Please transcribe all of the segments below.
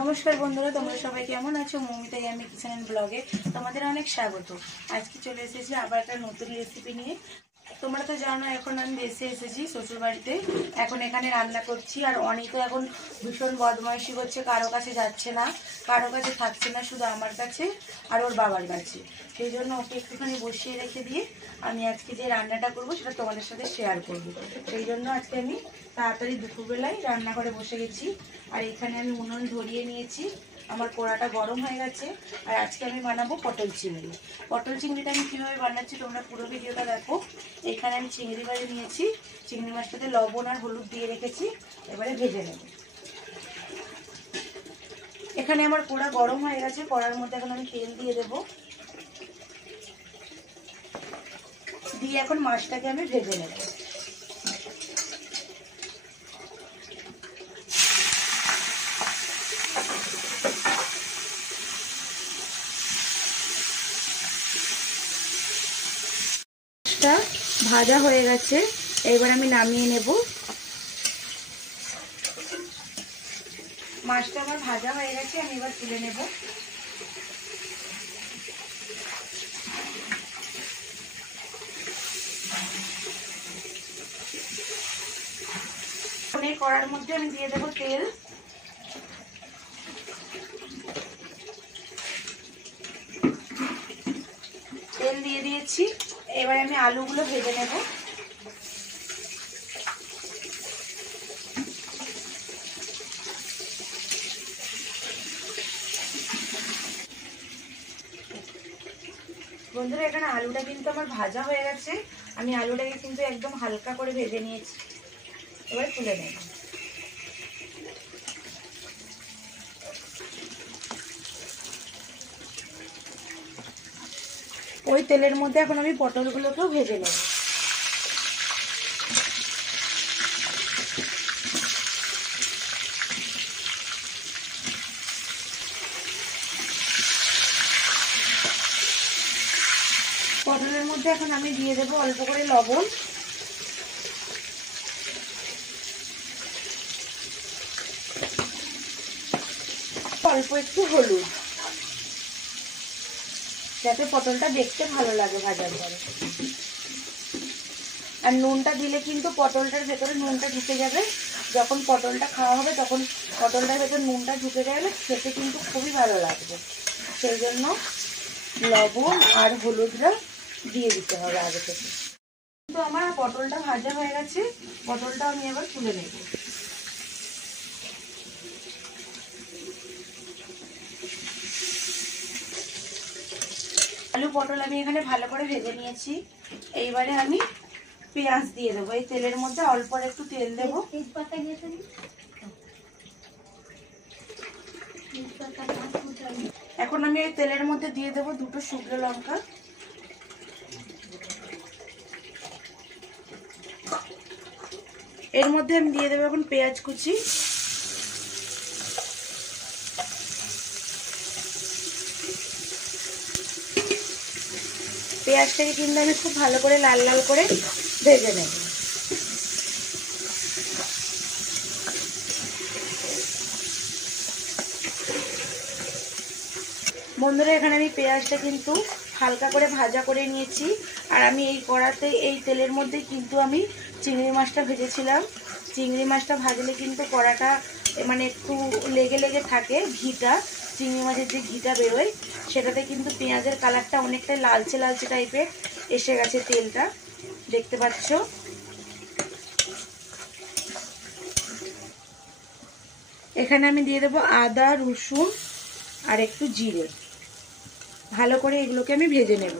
নমস্কার বন্ধুরা, তোমরা সবাই কেমন আছো? মৌমিতা ইয়ামি কিচেন এন্ড ব্লগে তোমাদের অনেক স্বাগত। আজকে চলে এসেছি আবার একটা নতুন রেসিপি নিয়ে। তোমরা তো জানো এখন আমি দেশে এসেছি শ্বশুর বাড়িতে, এখন এখানে রান্না করছি। আর অনেক এখন ভীষণ বদমাইশি করছে, কারো কাছে যাচ্ছে না, কারো কাছে থাকছে না, শুধু আমার কাছে আর ওর বাবার কাছে। সেই জন্য ওকে একটুখানি বসিয়ে রেখে দিয়ে আমি আজকে যে রান্নাটা করব সেটা তোমাদের সাথে শেয়ার করব। সেই জন্য আজকে আমি তাড়াতাড়ি দুপুরবেলায় রান্নাঘরে বসে গেছি। আর এখানে আমি উনুন ধরিয়ে নিয়েছি, আমার কড়াটা গরম হয়ে গেছে। আর আজকে আমি বানাবো পটল চিংড়ি। পটল চিংড়িটা আমি কীভাবে বানাচ্ছি তোমরা পুরো ভিডিওটা দেখো। এখানে আমি চিংড়ি মাছ নিয়েছি, চিংড়ি মাছটাতে লবণ আর হলুদ দিয়ে রেখেছি, এবারে ভেজে নেব। এখানে আমার কড়া গরম হয়ে গেছে, কড়ার মধ্যে এখন আমি তেল দিয়ে দেব, দিয়ে এখন মাছটাকে আমি ভেজে নেব। ভাজা হয়ে গেছে, এবার আমি নামিয়ে নেব। মাছটা আমার ভাজা হয়ে গেছে, আমি এবার তুলে নেব। এই কড়ার মধ্যে আমি দিয়ে দেব তেল, তেল দিয়ে দিয়েছি। এবার আমি আলুগুলো ভেজে নেব। বন্ধুরা, এখানে আলুটা কিন্তু আমার ভাজা হয়ে গেছে, আমি আলুটাকে কিন্তু একদম হালকা করে ভেজে নিয়েছি, এবার তুলে নেব। ওই তেলের মধ্যে এখন আমি পটলগুলোকেও ভেজে নেব। পটলের মধ্যে এখন আমি দিয়ে দেবো অল্প করে লবণ, অল্প একটু হলুদ, যাতে পটলটা দেখতে ভালো লাগে ভাজার পরে। আর নুনটা দিলে কিন্তু পটলটার ভেতরে নুনটা ঢুকে যাবে, যখন পটলটা খাওয়া হবে তখন পটলটার ভেতর নুনটা ঢুকে গেলে খেতে কিন্তু খুবই ভালো লাগবে। সেই জন্য লবণ আর হলুদটা দিয়ে দিতে হবে আগে থেকে। তো আমার পটলটা ভাজা হয়ে গেছে, পটলটা আমি এবার তুলে নেব। আলু পটল আমি এখানে ভালো করে ভেজে নিয়েছি, এইবারে আমি পেঁয়াজ দিয়ে দেবো। এই তেলের মধ্যে অল্প একটু তেল দেবো। এখন আমি এই তেলের মধ্যে দিয়ে দেবো দুটো শুকনো লঙ্কা, এর মধ্যে আমি দিয়ে দেবো এখন পেঁয়াজ কুচি, পেঁয়াজটাকে কিন্তু আমি খুব ভালো করে লাল লাল করে ভেজে নেব। বন্ধুরা, এখানে আমি পেঁয়াজটা কিন্তু হালকা করে ভাজা করে নিয়েছি। আর আমি এই কড়াতে এই তেলের মধ্যে কিন্তু আমি চিংড়ি মাছটা ভেজেছিলাম। চিংড়ি মাছটা ভাজলে কিন্তু কড়াটা মানে একটু লেগে লেগে থাকে, ঘিটা চিংড়ি মাছের যে ঘিটা বেরোয় সেটাতে কিন্তু পেঁয়াজের কালারটা অনেকটা লালচে লালচে টাইপের এসে গেছে, তেলটা দেখতে পাচ্ছ। এখানে আমি দিয়ে দেবো আদা রসুন আর একটু জিরে, ভালো করে এগুলোকে আমি ভেজে নেব।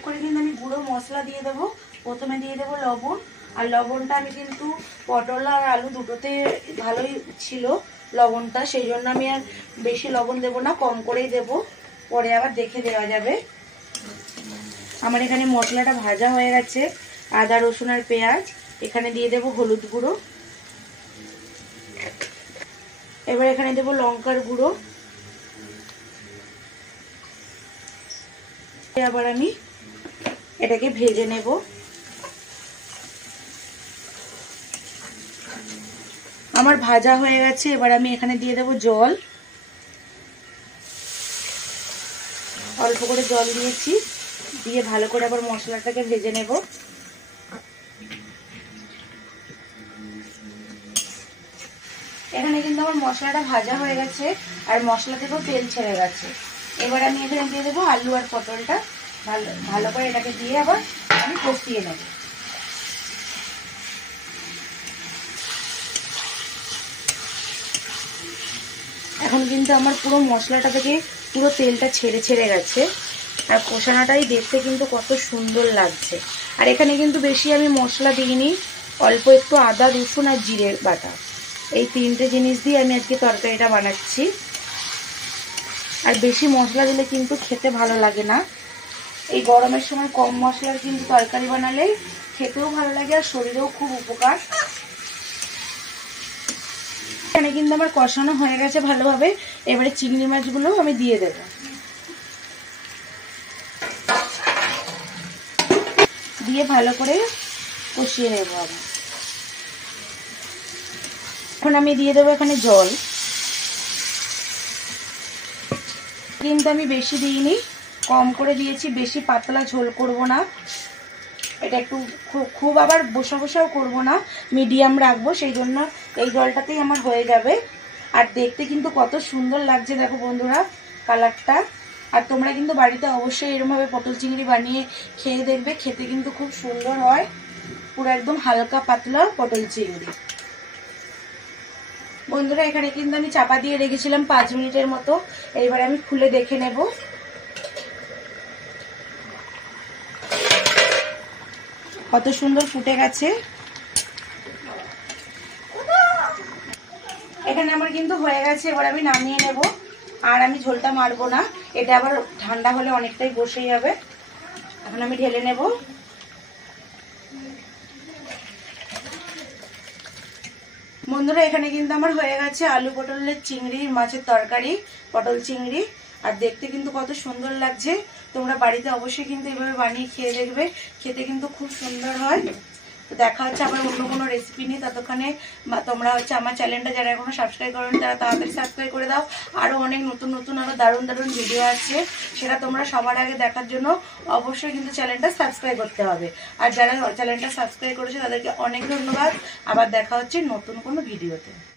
করে কিন্তু আমি গুঁড়ো মশলা দিয়ে দেবো। প্রথমে দিয়ে দেবো লবণ, আর লবণটা আমি কিন্তু পটল আর আলু দুটোতে ভালোই ছিল লবণটা, সেই জন্য আমি আর বেশি লবণ দেবো না, কম করেই দেবো, পরে আবার দেখে দেওয়া যাবে। আমার এখানে মশলাটা ভাজা হয়ে গেছে, আদা রসুন আর পেঁয়াজ। এখানে দিয়ে দেবো হলুদ গুঁড়ো, এবার এখানে দেবো লঙ্কার গুঁড়ো, আবার আমি এটাকে ভেজে নেব। আমার ভাজা হয়ে গেছে, এবার আমি এখানে দিয়ে দেবো জল। অল্প করে জল দিয়েছি, দিয়ে ভালো করে আবার মশলাটাকে ভেজে নেব। এখানে কিন্তু আমার মশলাটা ভাজা হয়ে গেছে আর মশলা থেকেও তেল ছেড়ে গেছে। এবার আমি এখানে দিয়ে দেবো আলু আর পটলটা। ভালো করে এটাকে দিয়ে আবার আমি কষিয়ে নেব। এখন কিন্তু আমার পুরো মশলাটা থেকে পুরো তেলটা ছেড়ে ছেড়ে গেছে আর কষানোটাই দেখতে কিন্তু কত সুন্দর লাগছে। আর এখানে কিন্তু বেশি আমি মশলা দিইনি, অল্প একটু আদা রসুন আর জিরে বাটা, এই তিনটে জিনিস দিয়ে আমি আজকে তরকারিটা বানাচ্ছি। আর বেশি মশলা দিলে কিন্তু খেতে ভালো লাগে না। এই গরমের সময় কম মশলার কিন্তু তরকারি বানালেই খেতেও ভালো লাগে আর শরীরেও খুব উপকার। এখানে কিন্তু আমার কষানো হয়ে গেছে ভালোভাবে। এবারে চিংড়ি মাছগুলো আমি দিয়ে দেব। দিয়ে ভালো করে কষিয়ে নেব। এখন আমি দিয়ে দেবো এখানে জল। কিন্তু আমি বেশি দিইনি, কম করে দিয়েছি, বেশি পাতলা ঝোল করব না। এটা একটু খুব আবার বসা বসাও করব না, মিডিয়াম রাখবো, সেই জন্য এই জলটাতেই আমার হয়ে যাবে। আর দেখতে কিন্তু কত সুন্দর লাগছে দেখো বন্ধুরা কালারটা। আর তোমরা কিন্তু বাড়িতে অবশ্যই এরকমভাবে পটল চিংড়ি বানিয়ে খেয়ে দেখবে, খেতে কিন্তু খুব সুন্দর হয়। পুরো একদম হালকা পাতলা পটল চিংড়ি। বন্ধুরা এখানে কিন্তু আমি চাপা দিয়ে রেখেছিলাম 5 মিনিটের মতো। এইবার আমি খুলে দেখে নেব। কত সুন্দর ফুটে গেছে। এখানে আমার কিন্তু হয়ে গেছে, এবার আমি নামিয়ে নেব। আর আমি ঝোলটা মারবো না, এটা আবার ঠান্ডা হলে অনেকটাই বসে যাবে। এখন আমি ঢেলে নেব। বন্ধুরা এখানে কিন্তু আমার হয়ে গেছে আলু পটলের চিংড়ি মাছের তরকারি, পটল চিংড়ি। আর দেখতে কিন্তু কত সুন্দর লাগছে। তোমরা বাড়িতে অবশ্যই কিন্তু এভাবে বানিয়ে খেয়ে দেখবে, খেতে কিন্তু খুব সুন্দর হয়। তো দেখা হচ্ছে আবার অন্য কোনো রেসিপি নিয়ে। ততক্ষণে তোমরা হচ্ছে আমার চ্যানেলটা যারা এখনো সাবস্ক্রাইব করেনি তারা তাড়াতাড়ি সাবস্ক্রাইব করে দাও। আরও অনেক নতুন নতুন আরও দারুণ দারুণ ভিডিও আছে, সেটা তোমরা সবার আগে দেখার জন্য অবশ্যই কিন্তু চ্যানেলটা সাবস্ক্রাইব করতে হবে। আর যারা চ্যানেলটা সাবস্ক্রাইব করেছে তাদেরকে অনেক ধন্যবাদ। আবার দেখা হচ্ছে নতুন কোনো ভিডিওতে।